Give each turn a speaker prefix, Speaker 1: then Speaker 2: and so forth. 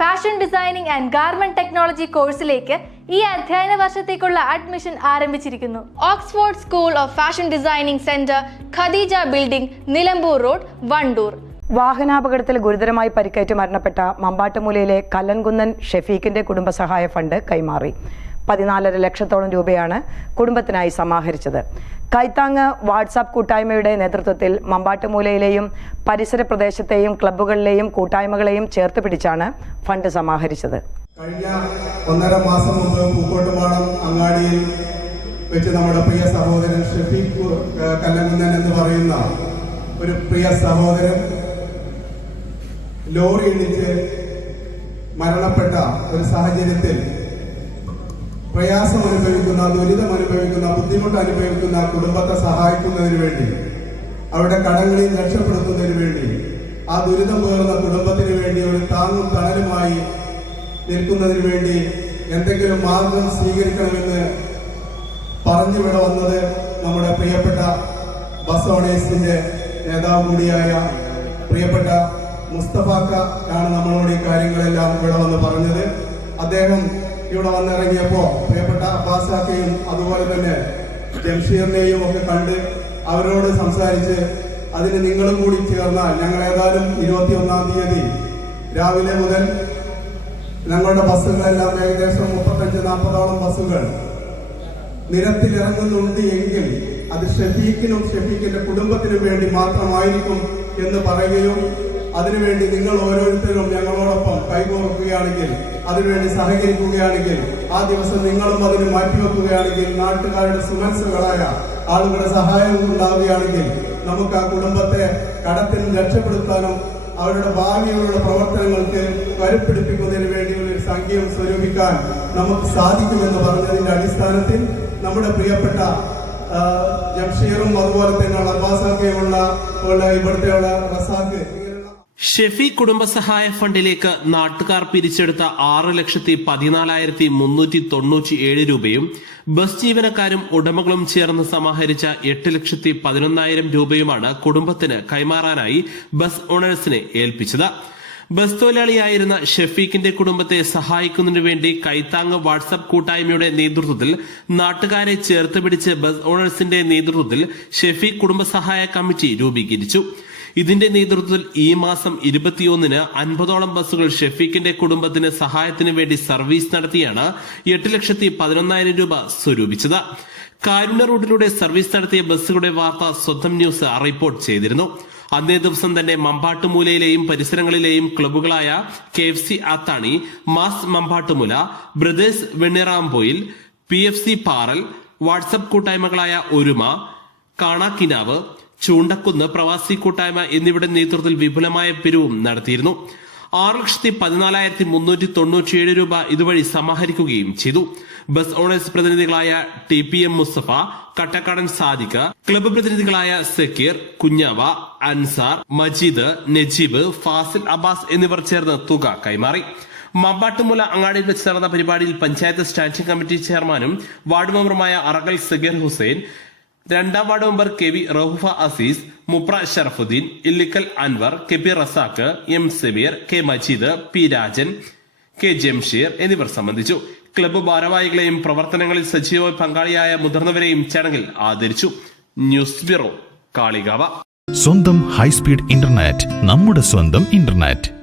Speaker 1: Fashion designing and garment technology കോഴ്സിലേക്ക് ഈ അധ്യയന വർഷത്തേക്കുള്ള അഡ്മിഷൻ ആരംഭിച്ചിരിക്കുന്നു. Oxford school of fashion designing centre Khadeeja building Nilambur road Wandoor
Speaker 2: വാഹനാപകടത്തിൽ ഗുരുതരമായി പരിക്കേറ്റ് മരണപ്പെട്ട മമ്പാട്ടുമൂലയിലെ കല്ലൻകുന്നൻ ഷെഫീഖിന്റെ കുടുംബസഹായ ഫണ്ട് കൈമാറി. പതിനാലര ലക്ഷത്തോളം രൂപയാണ് കുടുംബത്തിനായി സമാഹരിച്ചത്. കൈത്താങ് വാട്സാപ്പ് കൂട്ടായ്മയുടെ നേതൃത്വത്തിൽ മമ്പാട്ടുമൂലയിലെയും പരിസര പ്രദേശത്തെയും ക്ലബ്ബുകളിലെയും കൂട്ടായ്മകളെയും ചേർത്ത് പിടിച്ചാണ് ഫണ്ട് സമാഹരിച്ചത്.
Speaker 3: കഴിഞ്ഞ ഒന്നര മാസം മുമ്പ് പൂക്കോട്ടുപാടം അങ്ങാടിയിൽ വെച്ച് നമ്മുടെ പ്രിയ സഹോദരൻ ഷഫീഖ് കല്ലമുന്നൻ എന്ന് പറയുന്ന ഒരു പ്രിയ സഹോദരൻ ലോറി ഇടിച്ച് മരണപ്പെട്ട ഒരു സാഹചര്യത്തിൽ പ്രയാസം അനുഭവിക്കുന്ന ദുരിതം അനുഭവിക്കുന്ന ബുദ്ധിമുട്ട് അനുഭവിക്കുന്ന കുടുംബത്തെ സഹായിക്കുന്നതിന് വേണ്ടി അവരുടെ കടങ്ങളിൽ രക്ഷപ്പെടുത്തുന്നതിന് വേണ്ടി ആ ദുരിതം പോകുന്ന കുടുംബത്തിന് വേണ്ടി ഒരു താങ്ങും തണലുമായി നിൽക്കുന്നതിന് വേണ്ടി എന്തെങ്കിലും മാർഗം സ്വീകരിക്കണമെന്ന് പറഞ്ഞിവിടെ വന്നത് നമ്മുടെ പ്രിയപ്പെട്ട ബസ് ഓണേഴ്സിന്റെ നേതാവ് കൂടിയായ പ്രിയപ്പെട്ട മുസ്തഫാക്ക ആണ് നമ്മളോട് ഈ കാര്യങ്ങളെല്ലാം ഇവിടെ വന്ന് പറഞ്ഞത്. അദ്ദേഹം ഇവിടെ വന്നിറങ്ങിയപ്പോ പ്രിയപ്പെട്ട അബ്ബാസാക്കയും അതുപോലെ തന്നെ ജംഷീറിനെയും ഒക്കെ കണ്ട് അവരോട് സംസാരിച്ച് അതിന് നിങ്ങളും കൂടി ചേർന്നാൽ ഞങ്ങൾ ഏതായാലും ഇരുപത്തി ഒന്നാം തീയതി രാവിലെ മുതൽ ഞങ്ങളുടെ ബസ്സുകളെല്ലാം ഏകദേശം മുപ്പത്തഞ്ച് നാൽപ്പതോളം ബസ്സുകൾ നിരത്തിലിറങ്ങുന്നുണ്ട് എങ്കിൽ അത് ഷഫീഖിനും ഷഫീഖിന്റെ കുടുംബത്തിനും വേണ്ടി മാത്രമായിരിക്കും എന്ന് പറയുകയും അതിനുവേണ്ടി നിങ്ങൾ ഓരോരുത്തരും ഞങ്ങളോടൊപ്പം കൈകോർക്കുകയാണെങ്കിൽ അതിനുവേണ്ടി സഹകരിക്കുകയാണെങ്കിൽ ആ ദിവസം നിങ്ങളും അതിന് മാറ്റിവെക്കുകയാണെങ്കിൽ നാട്ടുകാരുടെ സുമനസുകളായ ആളുകളുടെ സഹായവും ഉണ്ടാവുകയാണെങ്കിൽ നമുക്ക് ആ കുടുംബത്തെ കടത്തിൽ രക്ഷപ്പെടുത്താനും അവരുടെ ഭാവിയിലുള്ള പ്രവർത്തനങ്ങൾക്ക് കരുപ്പിടിപ്പിക്കുന്നതിന് വേണ്ടിയുള്ള ഒരു സംഖ്യം സ്വരൂപിക്കാൻ നമുക്ക് സാധിക്കുമെന്ന് പറഞ്ഞതിന്റെ അടിസ്ഥാനത്തിൽ നമ്മുടെ പ്രിയപ്പെട്ട ജംഷീറും അതുപോലെ തന്നെയുള്ള അബ്ബാസൊക്കെയുള്ള ഇവിടുത്തെയുള്ള റസാഖ്
Speaker 4: ഷെഫി കുടുംബസഹായ ഫണ്ടിലേക്ക് നാട്ടുകാർ പിരിച്ചെടുത്ത ആറ് ലക്ഷത്തി പതിനാലായിരത്തി മുന്നൂറ്റി തൊണ്ണൂറ്റി ഏഴ് രൂപയും ബസ് ജീവനക്കാരും ഉടമകളും ചേർന്ന് സമാഹരിച്ച എട്ട് ലക്ഷത്തി പതിനൊന്നായിരം രൂപയുമാണ് കുടുംബത്തിന് കൈമാറാനായി ബസ് ഓണേഴ്സിനെ ഏൽപ്പിച്ചത്. ബസ് തൊഴിലാളിയായിരുന്ന ഷെഫീഖിന്റെ കുടുംബത്തെ സഹായിക്കുന്നതിനു വേണ്ടി കൈത്താങ് വാട്സ്ആപ്പ് കൂട്ടായ്മയുടെ നേതൃത്വത്തിൽ നാട്ടുകാരെ ചേർത്ത് പിടിച്ച് ബസ് ഓണേഴ്സിന്റെ നേതൃത്വത്തിൽ ഷെഫീഖ് കുടുംബസഹായ കമ്മിറ്റി രൂപീകരിച്ചു. ഇതിന്റെ നേതൃത്വത്തിൽ ഈ മാസം ഇരുപത്തിയൊന്നിന് അൻപതോളം ബസ്സുകൾ ഷെഫീഖിന്റെ കുടുംബത്തിന് സഹായത്തിനു വേണ്ടി സർവീസ് നടത്തിയാണ് എട്ട് ലക്ഷത്തി പതിനൊന്നായിരം രൂപ സ്വരൂപിച്ചത്. കാരുണ്യ റൂട്ടിലൂടെ സർവീസ് നടത്തിയ ബസ്സുകളുടെ വാർത്ത സ്വന്തം ന്യൂസ് റിപ്പോർട്ട് ചെയ്തിരുന്നു. അന്നേ ദിവസം തന്നെ മമ്പാട്ടുമൂലയിലെയും പരിസരങ്ങളിലെയും ക്ലബുകളായ K F C Athani mass Mambattumoola brothers Venniyarampoyil P F C Paral WhatsApp കൂട്ടായ്മകളായ Oruma Kanakkinavu ചൂണ്ടക്കുന്ന് പ്രവാസി കൂട്ടായ്മ എന്നിവയുടെ നേതൃത്വത്തിൽ വിപുലമായ പിരിവും നടത്തിയിരുന്നു. ആറ് ലക്ഷത്തി പതിനാലായിരത്തി മുന്നൂറ്റി തൊണ്ണൂറ്റിയേഴ് രൂപ ഇതുവഴി സമാഹരിക്കുകയും ചെയ്തു. Bus owners പ്രതിനിധികളായ T P M Musthafa Kattakkadan Sadiq club പ്രതിനിധികളായ Zakir കുഞ്ഞാവ അൻസാർ മജീദ് നജീബ് ഫാസിൽ അബ്ബാസ് എന്നിവർ ചേർന്ന് തുക കൈമാറി. മമ്പാട്ടുമുല അങ്ങാടിയിൽ വെച്ച് നടന്ന പരിപാടിയിൽ പഞ്ചായത്ത് സ്റ്റാൻഡിംഗ് കമ്മിറ്റി ചെയർമാനും വാർഡ് മെമ്പറുമായ അറകൽ സഗീർ ഹുസൈൻ രണ്ടാം ward member K V Rahufa Azeez Mupra Sharafudheen Illikkal Anwar K P Razak M Sameer K Majeed P Rajan K Jamsheer എന്നിവർ സംബന്ധിച്ചു. ക്ലബ്ബ് ഭാരവാഹികളെയും പ്രവർത്തനങ്ങളിൽ സജീവമായി പങ്കാളിയായ മുതിർന്നവരെയും ചടങ്ങിൽ ആദരിച്ചു. News bureau Kalikavu.
Speaker 5: സ്വന്തം ഹൈസ്പീഡ് ഇന്റർനെറ്റ് നമ്മുടെ സ്വന്തം ഇന്റർനെറ്റ്.